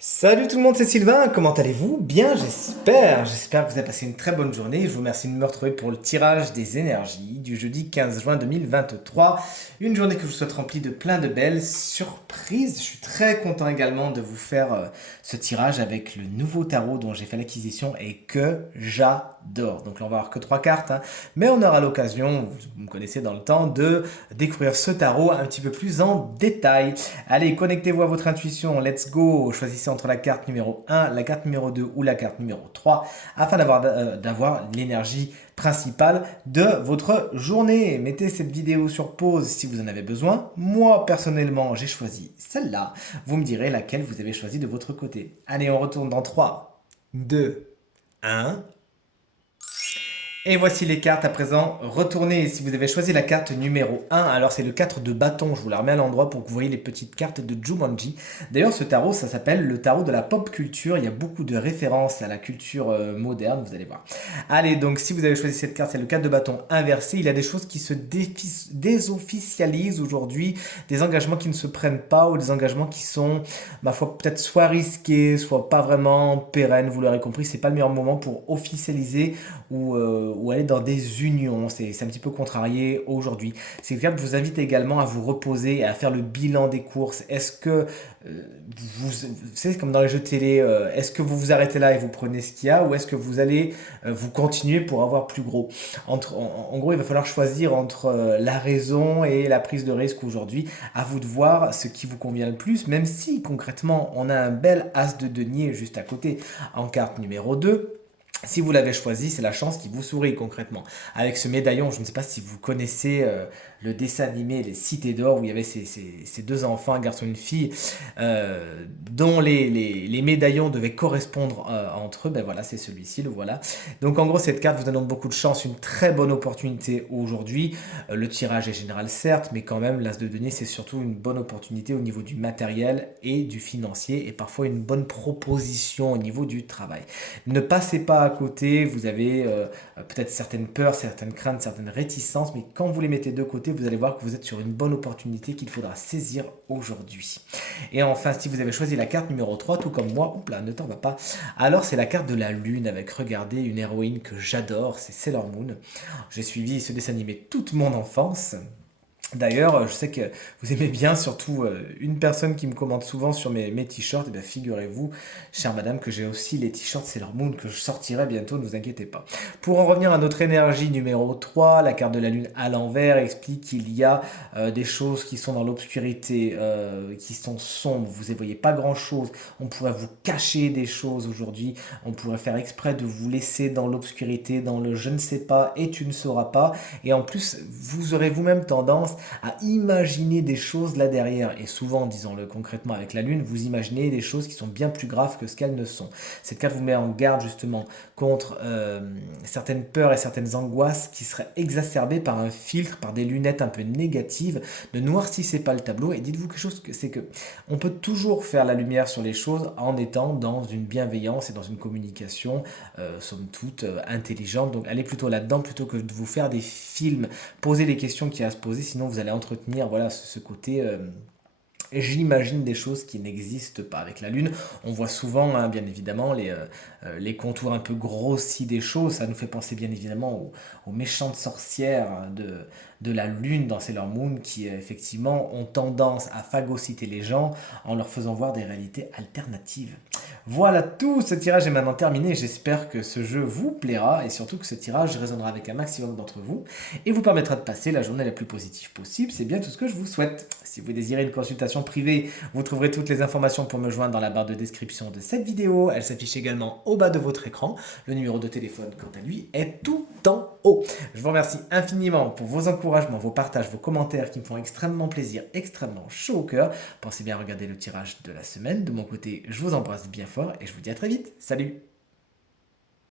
Salut tout le monde, c'est Sylvain, comment allez-vous? Bien, j'espère que vous avez passé une très bonne journée. Je vous remercie de me retrouver pour le tirage des énergies du jeudi 15 juin 2023. Une journée que je vous souhaite remplie de plein de belles surprises. Je suis très content également de vous faire ce tirage avec le nouveau tarot dont j'ai fait l'acquisition et que j'adore. Donc là, on va avoir que trois cartes, hein, mais on aura l'occasion, vous me connaissez dans le temps, de découvrir ce tarot un petit peu plus en détail. Allez, connectez-vous à votre intuition, let's go. Choisissez entre la carte numéro 1, la carte numéro 2 ou la carte numéro 3 afin d'avoir l'énergie principale de votre journée. Mettez cette vidéo sur pause si vous en avez besoin. Moi, personnellement, j'ai choisi celle-là. Vous me direz laquelle vous avez choisi de votre côté. Allez, on retourne dans 3, 2, 1. Et voici les cartes à présent retournées. Si vous avez choisi la carte numéro 1, alors c'est le 4 de bâton. Je vous la remets à l'endroit pour que vous voyez les petites cartes de Jumanji. D'ailleurs, ce tarot, ça s'appelle le tarot de la pop culture. Il y a beaucoup de références à la culture moderne, vous allez voir. Allez, donc si vous avez choisi cette carte, c'est le 4 de bâton inversé. Il y a des choses qui se désofficialisent aujourd'hui, des engagements qui ne se prennent pas ou des engagements qui sont, ma foi, peut-être soit risqués, soit pas vraiment pérennes. Vous l'aurez compris, c'est pas le meilleur moment pour officialiser ou aller dans des unions. C'est un petit peu contrarié aujourd'hui. C'est le cas, je vous invite également à vous reposer et à faire le bilan des courses. Est-ce que vous savez, comme dans les jeux télé, est-ce que vous vous arrêtez là et vous prenez ce qu'il y a, ou est-ce que vous allez vous continuer pour avoir plus gros? En gros, il va falloir choisir entre la raison et la prise de risque aujourd'hui. À vous de voir ce qui vous convient le plus, même si concrètement on a un bel as de denier juste à côté en carte numéro 2. Si vous l'avez choisi, c'est la chance qui vous sourit concrètement. Avec ce médaillon, je ne sais pas si vous connaissez le dessin animé Les Cités d'Or, où il y avait ces deux enfants, un garçon et une fille, dont les médaillons devaient correspondre entre eux. Ben voilà, c'est celui-ci, le voilà. Donc en gros, cette carte vous donne beaucoup de chance, une très bonne opportunité aujourd'hui. Le tirage est général, certes, mais quand même, l'As de denier, c'est surtout une bonne opportunité au niveau du matériel et du financier, et parfois une bonne proposition au niveau du travail. Ne passez pas à côté, vous avez peut-être certaines peurs, certaines craintes, certaines réticences, mais quand vous les mettez de côté, vous allez voir que vous êtes sur une bonne opportunité qu'il faudra saisir aujourd'hui. Et enfin, si vous avez choisi la carte numéro 3, tout comme moi, oups là, ne t'en va pas, alors c'est la carte de la lune avec, regardez, une héroïne que j'adore, c'est Sailor Moon. J'ai suivi ce dessin animé toute mon enfance. D'ailleurs, je sais que vous aimez bien, surtout une personne qui me commente souvent sur mes t-shirts. Et bien, figurez-vous, chère madame, que j'ai aussi les t-shirts Sailor Moon que je sortirai bientôt, ne vous inquiétez pas. Pour en revenir à notre énergie numéro 3, la carte de la lune à l'envers explique qu'il y a des choses qui sont dans l'obscurité, qui sont sombres. Vous ne voyez pas grand-chose. On pourrait vous cacher des choses aujourd'hui. On pourrait faire exprès de vous laisser dans l'obscurité, dans le je ne sais pas et tu ne sauras pas. Et en plus, vous aurez vous-même tendance à imaginer des choses là derrière. Et souvent, disons-le concrètement avec la Lune, vous imaginez des choses qui sont bien plus graves que ce qu'elles ne sont. Cette carte vous met en garde justement contre certaines peurs et certaines angoisses qui seraient exacerbées par un filtre, par des lunettes un peu négatives. Ne noircissez pas le tableau et dites-vous quelque chose, c'est que on peut toujours faire la lumière sur les choses en étant dans une bienveillance et dans une communication, somme toute, intelligente. Donc allez plutôt là-dedans plutôt que de vous faire des films. Posez les questions qu'il y a à se poser, sinon vous allez entretenir voilà, ce côté j'imagine des choses qui n'existent pas. Avec la Lune, on voit souvent, hein, bien évidemment, les contours un peu grossis des choses. Ça nous fait penser, bien évidemment, aux méchantes sorcières de la Lune dans Sailor Moon qui, effectivement, ont tendance à phagocyter les gens en leur faisant voir des réalités alternatives. Voilà, tout ce tirage est maintenant terminé. J'espère que ce jeu vous plaira et surtout que ce tirage résonnera avec un maximum d'entre vous et vous permettra de passer la journée la plus positive possible. C'est bien tout ce que je vous souhaite. Si vous désirez une consultation privée, vous trouverez toutes les informations pour me joindre dans la barre de description de cette vidéo. Elle s'affiche également au bas de votre écran. Le numéro de téléphone, quant à lui, est tout en haut. Je vous remercie infiniment pour vos encouragements, vos partages, vos commentaires qui me font extrêmement plaisir, extrêmement chaud au cœur. Pensez bien à regarder le tirage de la semaine. De mon côté, je vous embrasse bien fort et je vous dis à très vite. Salut!